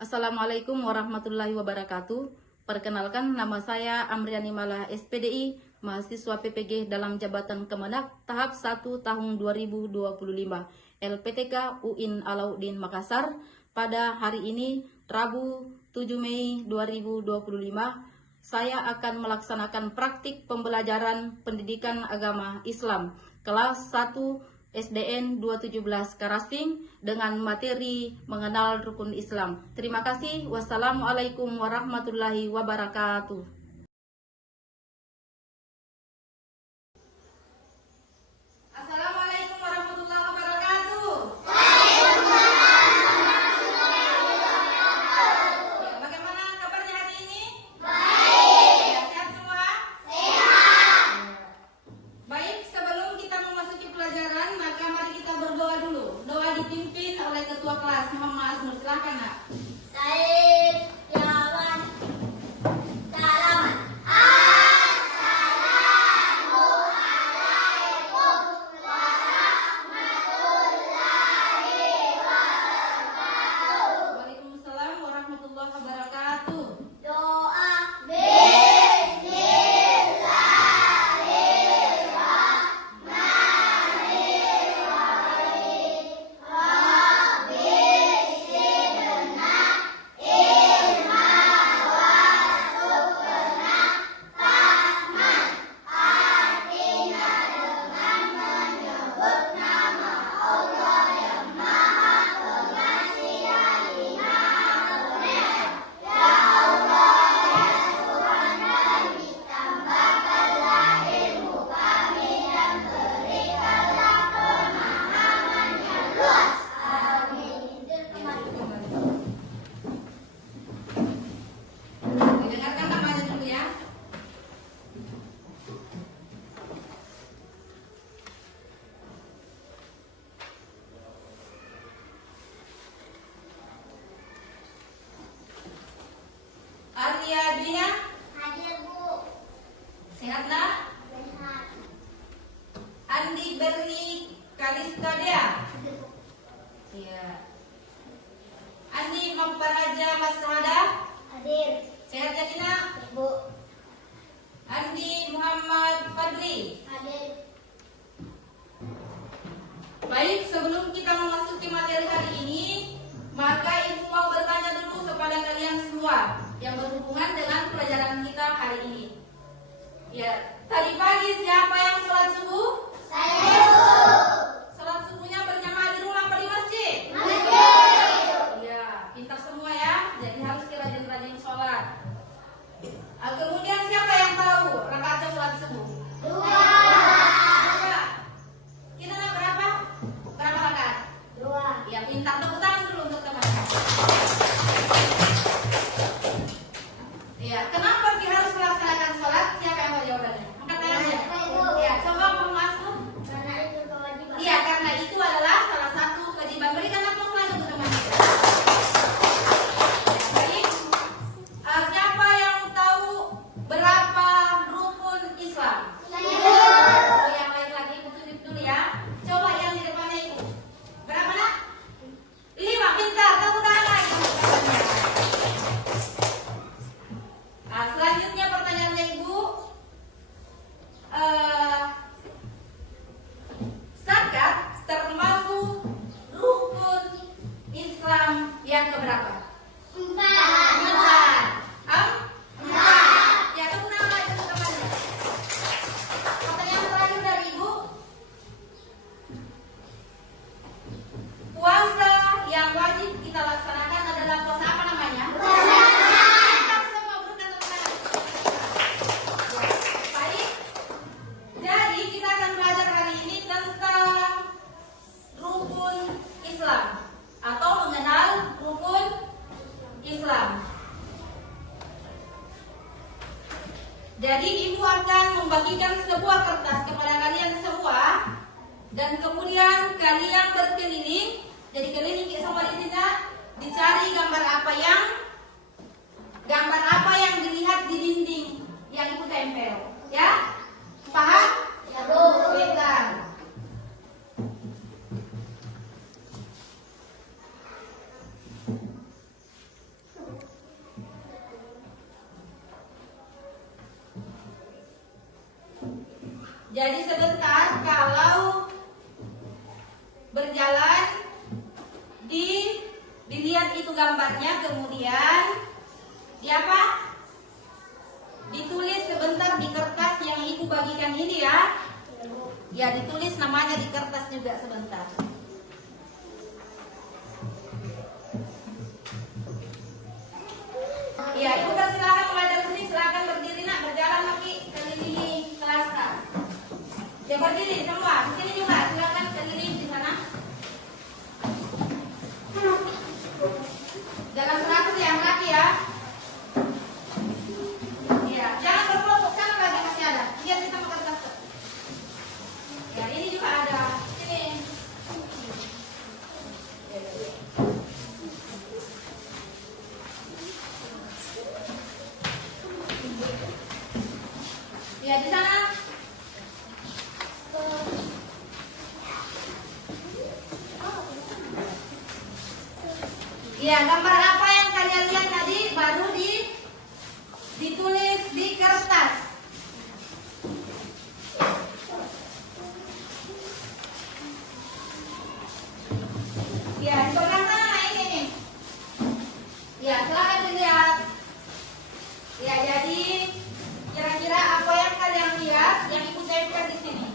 Assalamualaikum warahmatullahi wabarakatuh. Perkenalkan, nama saya Amriani Malah SPDI, mahasiswa PPG dalam jabatan Kemenak tahap 1 tahun 2025 LPTK UIN Alauddin Makassar. Pada hari ini, Rabu 7 Mei 2025, saya akan melaksanakan praktik pembelajaran pendidikan agama Islam kelas 1 SDN 217 Karasing dengan materi mengenal rukun Islam. Terima kasih. Wassalamualaikum warahmatullahi wabarakatuh. Assalamualaikum warahmatullahi wabarakatuh. Ya, bagaimana kabarnya hari ini? Ya, sehat semua? Baik, sebelum kita memasuki pelajaran, maka mari kita berdoa dulu. Doa dipimpin oleh Ketua Kelas Muhammad Asnur. Silakan, Nak. Waalaikumsalam warahmatullahi wabarakatuh. Didengarkan namanya dulu ya. Arya Dina, sehat nak? Andi Berni Kalista Dea. Iya. Andi Mamparaja Masrada. Sehat jadi nak? Andi Muhammad Fadli. Baik, sebelum kita memasuki materi hari ini, maka Ibu mau bertanya dulu kepada kalian semua yang berhubungan dengan pelajaran kita hari ini. Ya, tadi pagi siapa yang sholat subuh? Sholat subuhnya berjamaah di rumah apa di masjid? Iya, pintar semua ya. Jadi harus rajin-rajin sholat. Kemudian siapa yang tahu rakaatnya sholat subuh? Berapa? Kita nak berapa? Berapa rakaat? Ya, pintar. Tepuk tangan dulu untuk teman. Ya, kenapa kita harus melaksanakan sholat? Siapa yang tahu jawabannya? Angkat tangannya. Ya, coba masuk. Iya, karena itu adalah salah satu kewajiban. Berikan aplaus lagi untuk teman. Baik. Siapa yang tahu berapa rukun Islam? Oh, yang lain lagi betul ya. Coba yang di depannya itu. Berapa nak? 5. Pintar. Tepuk tangan lagi. Selanjutnya pertanyaannya Ibu. Zakat termasuk rukun Islam yang keberapa? 4. Ya, tepuk tangan lagi untuk temannya. Pertanyaan terakhir dari Ibu. Puasa yang wajib kita laksanakan adalah puasa apa namanya? Mantap semua, berikan tepuk tangan. Baik. Jadi kita akan belajar hari ini tentang rukun Islam atau mengenal rukun Islam. Jadi Ibu akan membagikan sebuah kertas kepada kalian semua dan kemudian kalian berkeliling. Jadi keliling semua di sini, dicari gambar apa yang dilihat di dinding yang Ibu tempel, ya? Paham? Ya, Bu. Pintar. Jadi sebentar kalau berjalan dilihat itu gambarnya, kemudian di apa? Ditulis sebentar di kertas yang ibu bagikan ini ya. Ya, ditulis namanya di kertas juga sebentar. Ya, ibu silakan mulai dari sini, silakan berdiri nak, berjalan lagi kelilingi kelas kak. Ya berdiri semua, di sini juga silakan keliling di sana. Jalan 100 yang laki ya. Iya, jangan berkelompok, sana lagi masih ada. Lihat kita makan kertas. Ya, ini juga ada. Sini. Ya, di sana. Ya, gambar apa yang kalian lihat tadi baru ditulis di kertas. Ya, di sebelah sana ini nih. Ya, silakan dilihat. Ya, jadi kira-kira apa yang kalian lihat yang ibu tempel di sini?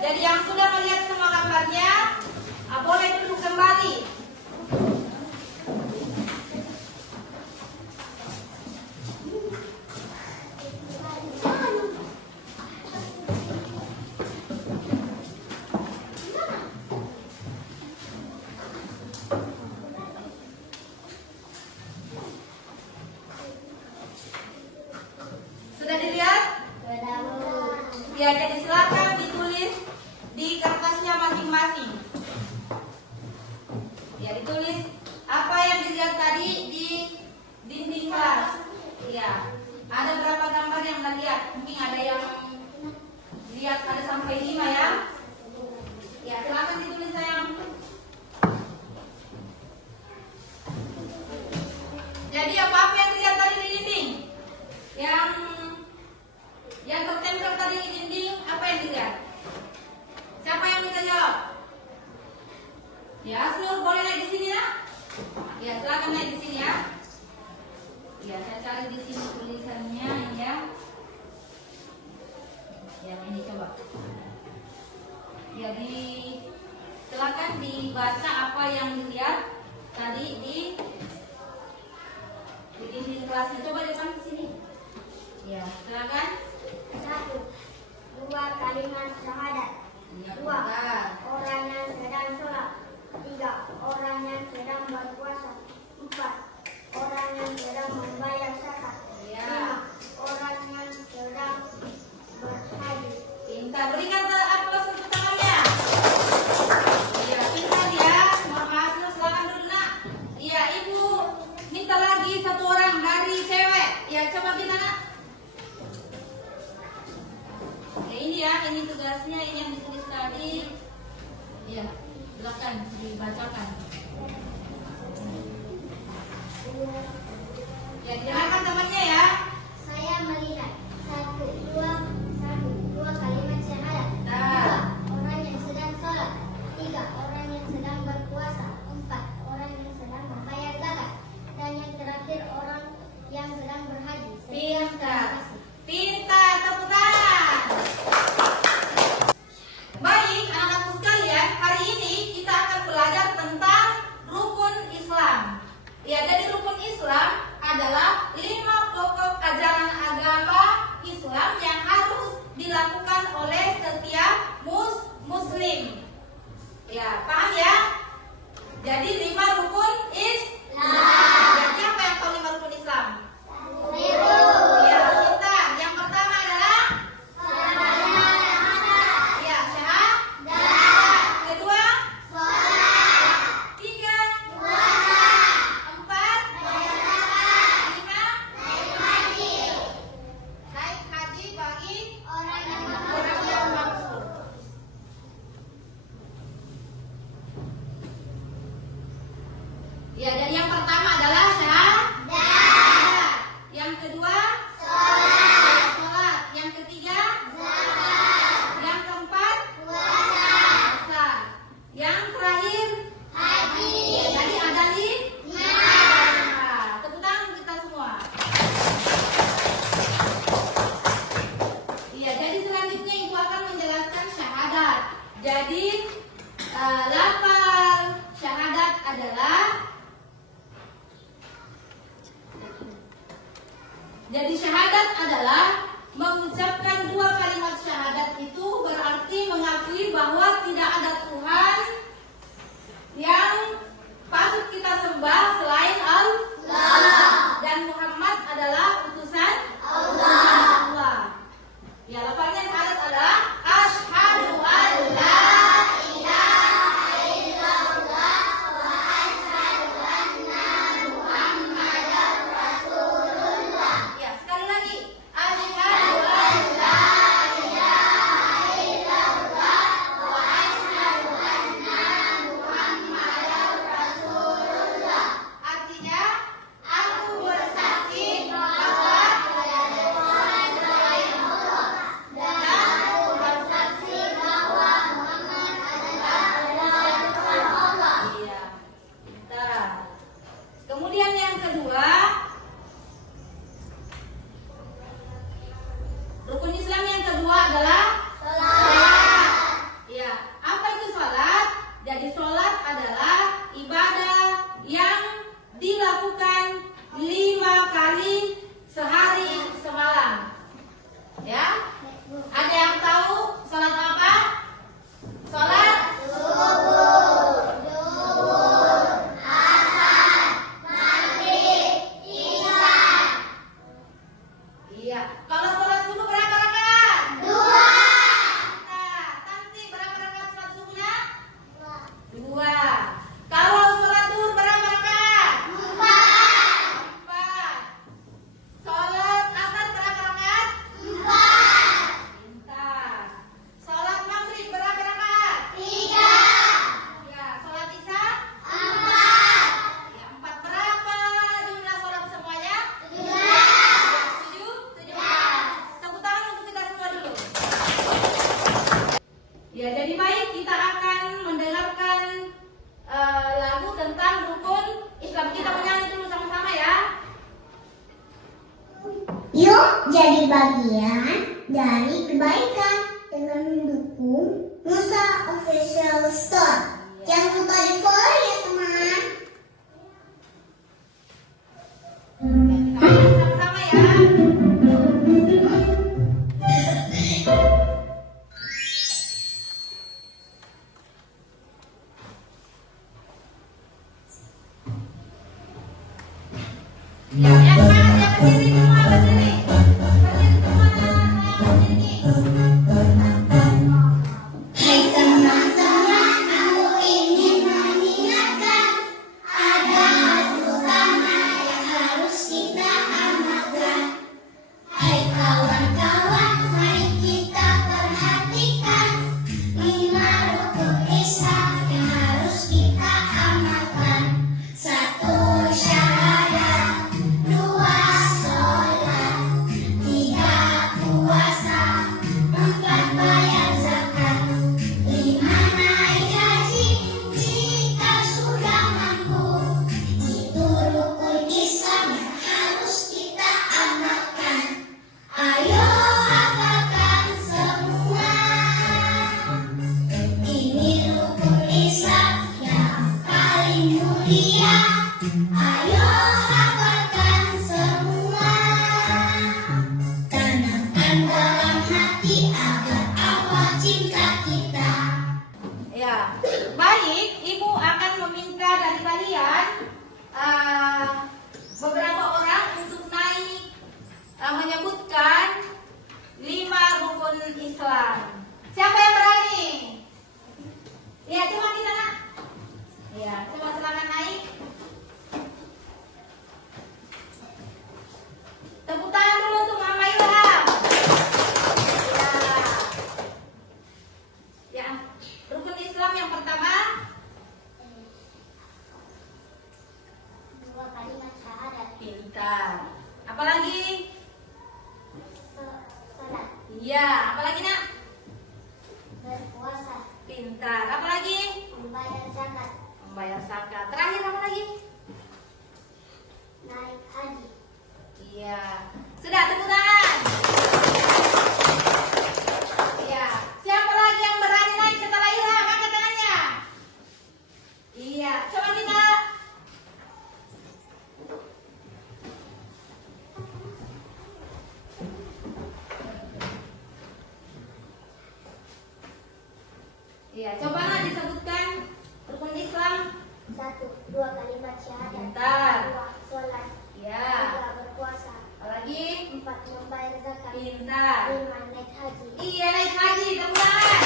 Jadi yang sudah melihat semua gambarnya, boleh duduk kembali. Sudah dilihat? Ya, jadi silakan ditulis di kertasnya masing-masing. Ya, ditulis apa yang dilihat tadi di dinding kelas. Ya, ada berapa gambar yang anda lihat? Mungkin ada yang lihat ada sampai 5 ya. Ya, silakan ditulis sayang. Jadi apa yang dilihat tadi di dinding? Yang tertempel tadi di dinding, apa yang dilihat? Siapa yang bisa jawab? Ya, Asnur boleh naik di sini ya? Ya, silakan naik di sini ya. Ya, saya cari di sini tulisannya ya. Yang ini coba. Jadi silakan dibaca apa yang dilihat tadi di dinding kelasnya. Coba depan ke sini. Ya, silakan. 1, 2 kalimat syahadat. Ya, 2 orang yang sedang sholat. 3 orang yang sedang berpuasa. 4 orang yang sedang membayar zakat. Ya. 5 orang yang sedang berhaji. Pintar, berikan aplaus untuk tangannya. Iya, pintar ya. Mas, silakan dulu nak. Iya, ibu minta lagi 1 orang dari cewek. Ya, coba kita nak. Ya, ini ya, ini tugasnya, ini yang ditulis tadi. Iya, silakan dibacakan. Ya, silakan temannya ya. Saya melihat 1, 2 kalimat syahadat. Nah. 2 orang yang sedang sholat. 3 orang yang sedang berpuasa. 4 orang yang sedang membayar zakat. Dan yang terakhir orang yang sedang berhaji. Pintar. Pintar, tepuk tangan. Baik, anak-anakku sekalian, hari ini kita akan belajar tentang rukun Islam. Ya, jadi rukun Islam adalah 5 pokok ajaran agama Islam yang harus dilakukan oleh setiap muslim. Ya, paham ya? Jadi 5 rukun Islam. Ya, siapa yang tahu 5 rukun Islam? Ya, kita. Yang pertama adalah ya, syahadat. Kedua, 3, 4, 5, naik haji bagi orang yang mampu. Ya, dan yang pertama adalah syahadat. Yang kedua, Lafal syahadat adalah, jadi syahadat adalah mengucapkan dua kalimat syahadat itu berarti mengakui bahwa tidak ada Tuhan yang patut kita sembah selain Allah dan Muhammad adalah utusan Allah. Ya, lafalnya syahadat adalah asyhadu an la ilaha illallah wa asyhadu anna Muhammadar Rasulullah. Ya, sekali lagi. Asyhadu an la ilaha illallah wa asyhadu anna Muhammadar Rasulullah. Artinya, aku bersaksi bahwa tidak ada Tuhan selain Allah dan aku bersaksi bahwa Muhammad adalah utusan Allah. Iya. Bentar. Kemudian yang kedua, rukun Islam yang kedua adalah salat. Ya, apa itu salat? Jadi salat adalah ibadah yang dilakukan 5 kali sehari semalam. Ya, ada yang tahu salat apa? Salat iya. Kalau sholat subuh berapa rakaat? 2. Nah, nanti berapa rakaat sholat subuhnya? 2. Kalau sholat duhur berapa rakaat? 4. Sholat asar berapa rakaat? 4. Pintar. Sholat maghrib berapa rakaat? 3. Ya, sholat isya? 4. Ya, 4. Berapa jumlah sholat semuanya? 17. Tepuk tangan untuk kita semua dulu. Ya, jadi baik, kita akan mendengarkan lagu tentang rukun Islam. Kita menyanyi dulu sama-sama ya. Yuk jadi bagian dari kebaikan dengan mendukung Nusa Official Store. Jangan lupa di follow ya teman. Kita menyanyi sama-sama ya. Ya, semangat ya, berdiri semua, berdiri. Berdiri semua, saya berdiri. Hai teman-teman, aku ingin mengingatkan ada utama yang harus kita amalkan. Hai kawan-kawan, mari kita perhatikan 5 rukun Islam yang harus kita amalkan. 1. Syahadat, 2. Sholat, 3. Puasa, 4. Bayar zakat, 5. Naik haji jika sudah mampu. Itu rukun Islam yang harus kita amalkan. Ayo hafalkan semua. Ini rukun Islam yang paling mulia. Ayo hafalkan semua. Tanamkan dalam hati agar Allah cinta kita. Ya, baik. Ibu akan meminta dari kalian beberapa orang untuk naik menyebutkan 5 rukun Islam. Siapa yang berani? Ya, coba kita nak. Ya, coba silakan naik. Tepuk tangan dulu untuk Mama Ilham. Ya. Ya, rukun Islam yang pertama. 2 kalimat syahadat. Pintar. Apalagi? Salat, Iya, apalagi nak? berpuasa, Pintar. Apalagi? membayar zakat, Membayar zakat. Terakhir apa lagi? naik haji. Iya. Sudah, tepuk tangan. Iya. Siapa lagi yang berani naik setelah Ilham? Angkat tangannya. Iya, coba nak disebutkan rukun Islam. 1, 2 kalimat syahadat. Pintar. 2 sholat. Iya. 3 berpuasa. Apalagi? 4 membayar zakat. Pintar. 5 naik haji. Iya, naik haji, teman.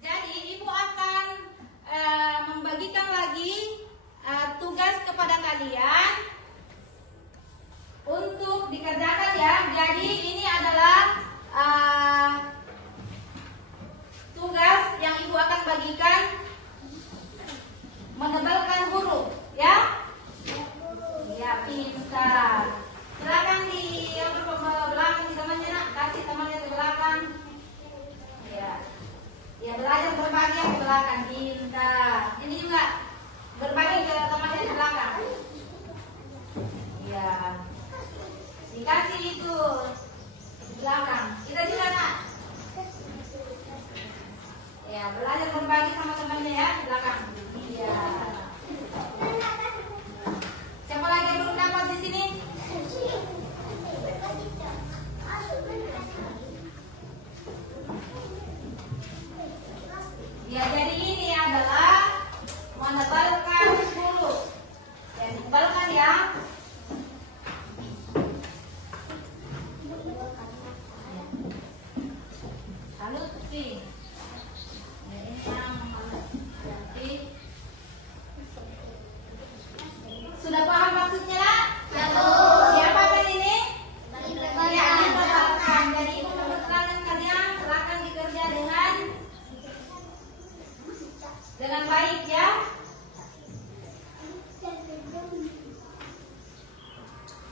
Jadi ibu akan membagikan lagi tugas kepada kalian untuk dikerjakan ya. Jadi ini adalah tugas yang ibu akan bagikan, menebalkan huruf ya. Ya, pintar. Silakan di belakang di temannya nak, kasih temannya di belakang. Ya, ya belajar berbagi yang di belakang, pintar. Ini juga berbagi ke temannya di belakang. Ya, dikasih itu di belakang. Kita juga nak. Ya, belajar berbagi sama temannya ya di belakang. Iya. Siapa lagi yang belum dapat di sini? Ya, jadi ini adalah menebalkan huruf. Ya, ditebalkan ya. Lalu sih. Sudah paham maksudnya nak? Diapakan ini? Ya, dibatalkan. Jadi ibu mempersilahkan kalian silakan dikerja dengan baik ya.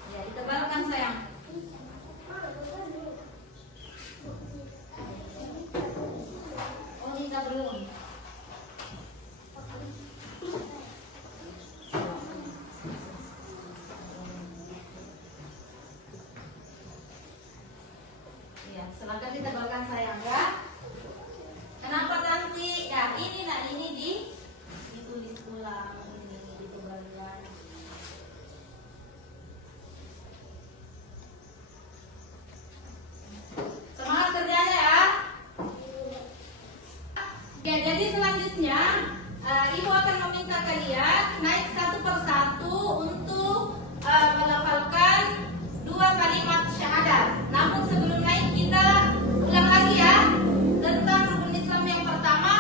Ya, ditebalkan sayang. Oh, kita belum. Ya, silakan ditebalkan sayang ya. Kenapa nanti? Ya, ini ditulis ulang, ini ditebalkan. Semangat kerjanya ya. Ya, jadi selanjutnya ibu akan meminta kalian naik satu persatu untuk melafalkan 2 kalimat syahadat. Namun sebelum naik kita ulang lagi ya tentang rukun Islam yang pertama.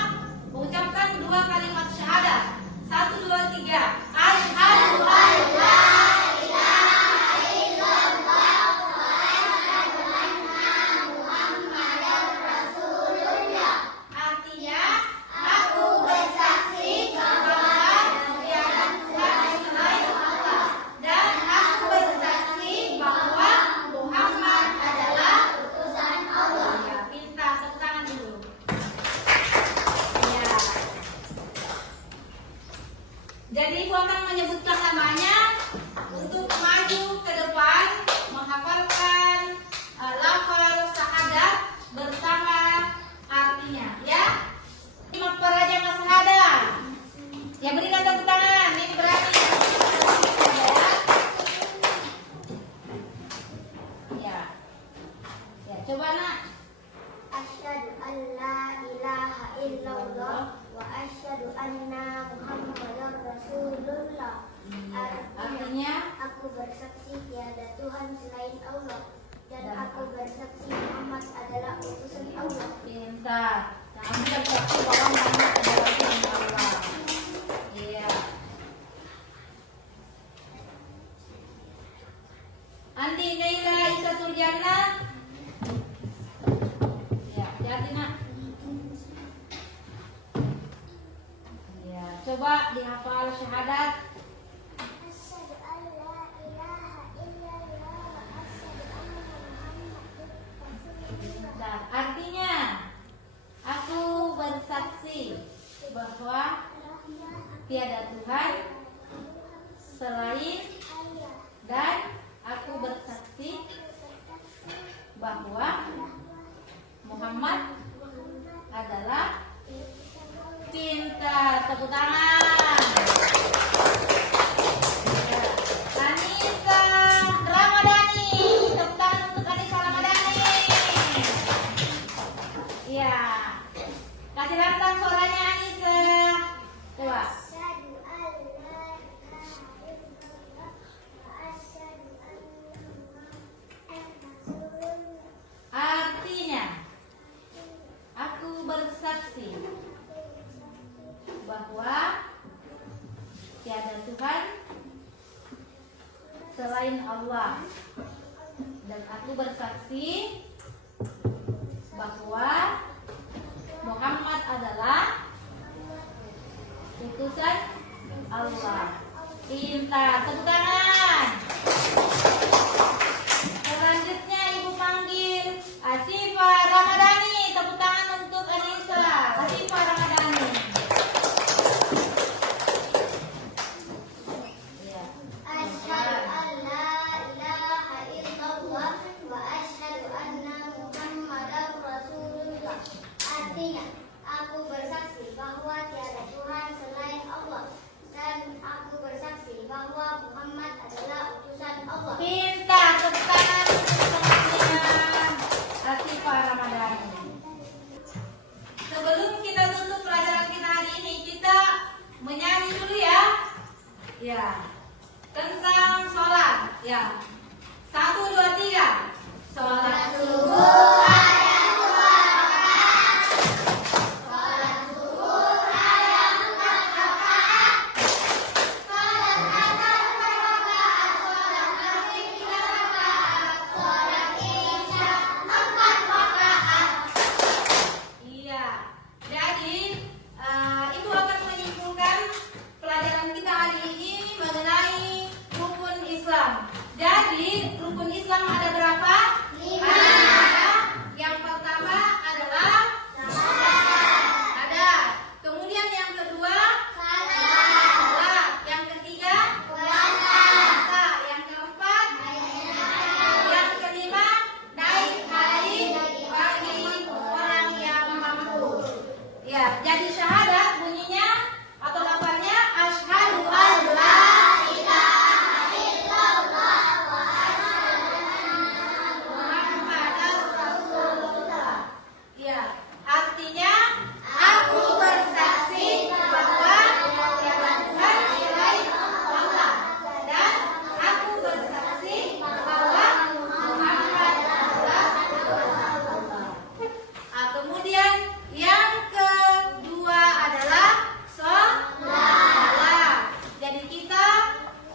Mengucapkan 2 kalimat syahadat. 1, 2, 3. Asyhadu an la ilaha illallah wa asyhadu anna Muhammadar Rasulullah. Artinya, aku bersaksi bahwa tiada Tuhan selain Allah, dan aku bersaksi bahwa Muhammad adalah utusan Allah. Ya, pintar, tepuk tangan dulu. Ya. Jadi ibu akan menyebutkan namanya untuk maju ke depan menghafalkan lafal syahadat bersama artinya ya. Memperaja syahadat. Ya, berikan tepuk tangan. Ini berarti ya. Ya, coba nak. Asyhadu an la ilaha illallah wa asyhadu anna Muhammadar Rasulullah. Artinya Aku bersaksi tiada Tuhan selain Allah, dan aku bersaksi Muhammad adalah utusan Allah. pintar. Nah, kita bersaksi bahwa Muhammad adalah Tuhan Allah. Iya. Andi Naila Isa Suryana. Ya, jadi nak. Ya, coba dihafal syahadat. Asyhadu an la ilaha illallah wa asyhadu anna Muhammadar Rasulullah. Dan artinya, aku bersaksi bahwa tiada Tuhan selain, dan aku bersaksi bahwa Muhammad adalah pintar. Tepuk tangan. Anissa Ramadhani. Tepuk tangan untuk Anissa Ramadhani. Iya. bahwa tiada Tuhan selain Allah, dan aku bersaksi bahwa Muhammad adalah utusan Allah. Pintar, tepuk tangan. Selanjutnya ibu panggil Asifa Ramadhani. Tepuk tangan untuk Anissa. Asifa Ramadhani. Ya. Asyhadu an la ilaha illallah wa asyhadu anna Muhammadar Rasulullah. Artinya, aku bersaksi bahwa tiada Tuhan selain Allah, dan aku bersaksi bahwa Muhammad adalah utusan Allah. Pintar, tepuk tangan untuk temannya Asifa Ramadhani. Sebelum kita tutup pelajaran kita hari ini, kita menyanyi dulu ya. Ya. Tentang sholat. Ya. 1, 2, 3. Sholat subuh. Ibu akan menyimpulkan pelajaran kita hari ini mengenai rukun Islam. Jadi rukun Islam ada berapa? 5. Yang pertama adalah ada. Kemudian yang kedua salat. Yang ketiga puasa. Yang keempat yang kelima naik haji bagi orang yang mampu. Ya, jadi syahadat bunyinya atau lafalnya asyhadu an la ilaha illallah wa asyhadu anna Muhammadar Rasulullah. Ya, artinya aku bersaksi bahwa tiada Tuhan selain Allah, dan aku bersaksi bahwa Muhammad adalah Rasulullah. Kemudian yang kedua adalah sholat. Jadi kita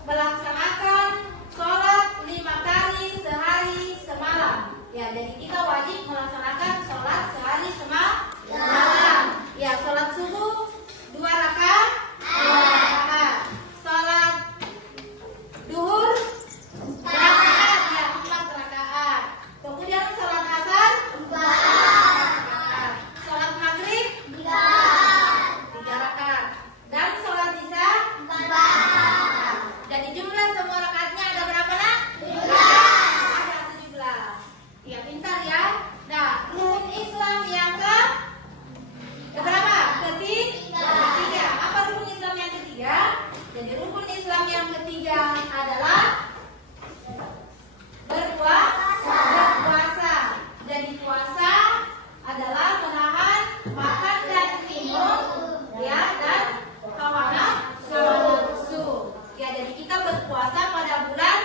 melaksanakan sholat 5 kali sehari semalam. Ya, jadi kita wajib melaksanakan sholat sehari semalam. Ya, sholat subuh 2 rakaat. Sholat duhur berapa rakaat? Ya, 4 rakaat. Kemudian sholat asar 4 rakaat. Sholat maghrib 3 rakaat. Dan sholat isya 4 rakaat. Jadi jumlah semua rakaatnya ada berapa nak? 17. Ada 17. Ya, pintar ya. Nah, rukun Islam yang keberapa? Ketiga. Apa rukun Islam yang ketiga? Jadi rukun Islam yang ketiga adalah berpuasa. Jadi puasa adalah menahan makan dan minum, ya, dan hawa nafsu. Ya, jadi kita berpuasa pada bulan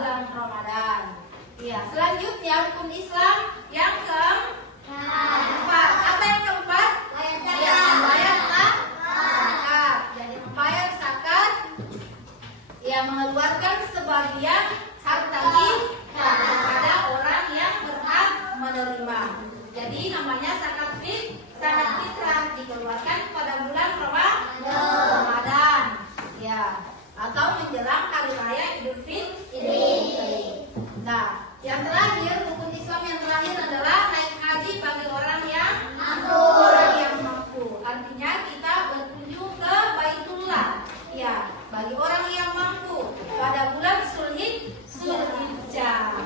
Ramadan. Ya, selanjutnya rukun Islam yang keempat. Apa yang keempat? Ya, membayar zakat. Jadi membayar zakat, ya, mengeluarkan sebagian harta kita kepada orang yang berhak menerima. Jadi namanya zakat fitrah, dikeluarkan pada bulan Ramadan. Ya, atau menjelang hari raya Idul Fitri. Nah, yang terakhir, rukun Islam yang terakhir adalah naik haji bagi orang yang mampu. Artinya kita berkunjung ke Baitullah. Ya, bagi orang yang mampu pada bulan Zulhijjah.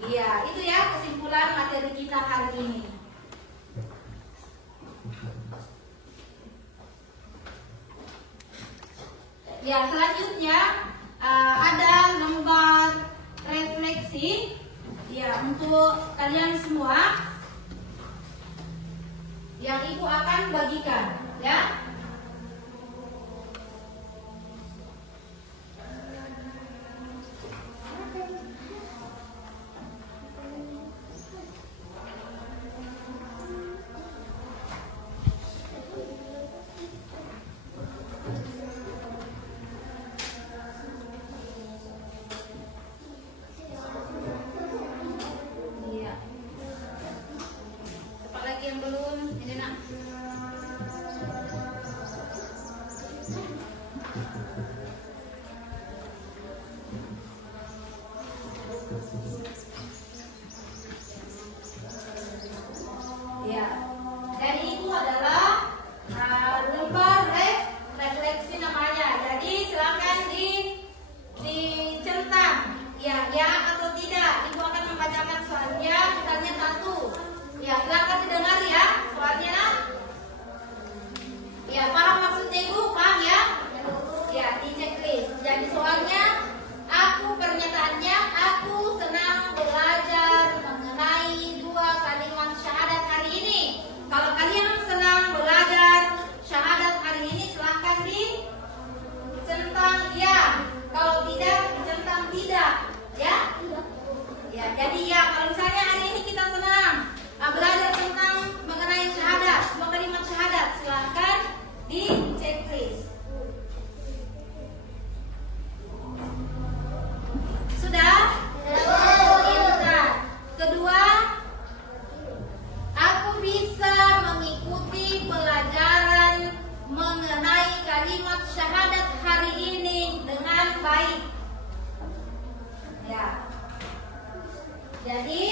Iya, itu ya kesimpulan materi kita hari ini. Ya, selanjutnya ada lembar refleksi ya untuk kalian semua yang ibu akan bagikan ya. Jadi